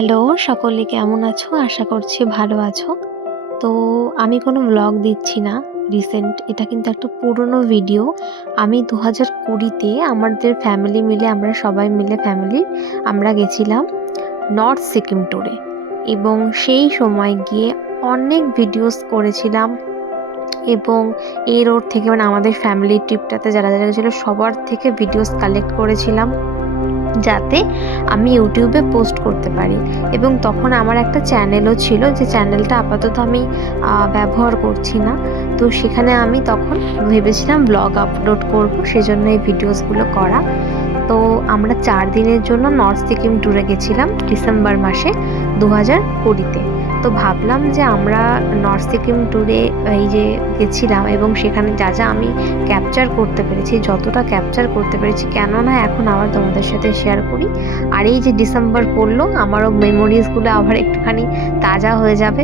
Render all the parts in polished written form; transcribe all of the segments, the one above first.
Hello, সকলে কেমন আছো? আশা করছি ভালো আছো। তো আমি কোনো ভ্লগ দিচ্ছি না রিসেন্ট। এটা কিন্তু একটা পুরনো ভিডিও। আমি ২০২০ তে আমাদের ফ্যামিলি মিলে আমরা সবাই মিলে আমরা গেছিলাম নর্থ সিকিম ট্যুরে এবং সেই সময় গিয়ে অনেক ভিডিওস করেছিলাম এবং এই রোড থেকে মানে আমাদের ফ্যামিলি ট্রিপটাতে যারা গেছিলো সবার থেকে ভিডিওস কালেক্ট করেছিলাম। যাতে আমি ইউটিউবে পোস্ট করতে পারি এবং তখন আমার একটা চ্যানেলও ছিল, যে চ্যানেলটা আপাতত আমি ব্যবহার করছি না। তো সেখানে আমি তখন ভেবেছিলাম ব্লগ আপলোড করব, সেজন্য এই ভিডিওসগুলো করা। তো আমরা 4 দিনের জন্য নর্থ সিকিম ট্যুরে গেছিলাম ডিসেম্বর মাসে 2020-তে। তো ভাবলাম যে আমরা নর্থ সিকিম ট্যুরে এই যে গেছিলাম এবং সেখানে যা যা আমি ক্যাপচার করতে পেরেছি, যতটা ক্যাপচার করতে পেরেছি, কেননা এখন আবার তোমাদের সাথে শেয়ার করি। আর এই যে ডিসেম্বর পড়লো, আমারও মেমোরিজগুলো আবার একটুখানি তাজা হয়ে যাবে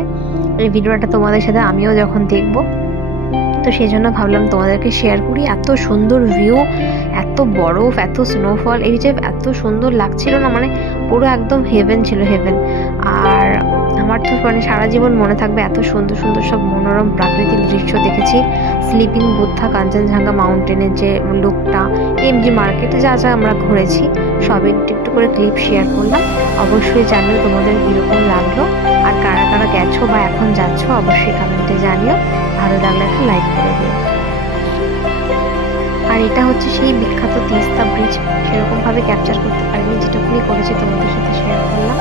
এই ভিডিওটা তোমাদের সাথে আমিও যখন দেখব। তো সেই জন্য ভাবলাম তোমাদেরকে শেয়ার করি। এত সুন্দর ভিউ, এত বরফ, এত স্নোফল, এই যে এত সুন্দর লাগছিল না, মানে পুরো একদম হেভেন ছিল, হেভেন। আর আমার তো মানে সারা জীবন মনে থাকবে, এত সুন্দর সুন্দর সব মনোরম প্রাকৃতিক দৃশ্য দেখেছি। স্লিপিং বুদ্ধা, কাঞ্চনজঙ্ঘা মাউন্টেনের যে লুকটা, এমজি মার্কেটে যা যা আমরা ঘুরেছি সব একটু একটু করে ক্লিপ শেয়ার করলাম। অবশ্যই জানিও তোমাদের কীরকম লাগলো, আর কারা কারা গেছো বা এখন যাচ্ছ অবশ্যই কমেন্টে জানিও। ভালো লাগলে একটা লাইক করে দিও। আর এটা হচ্ছে সেই বিখ্যাত তিস্তা ব্রিজ। সেরকমভাবে ক্যাপচার করতে পারিনি, যেটুকুনি করেছি তোমাদের সাথে শেয়ার করলাম।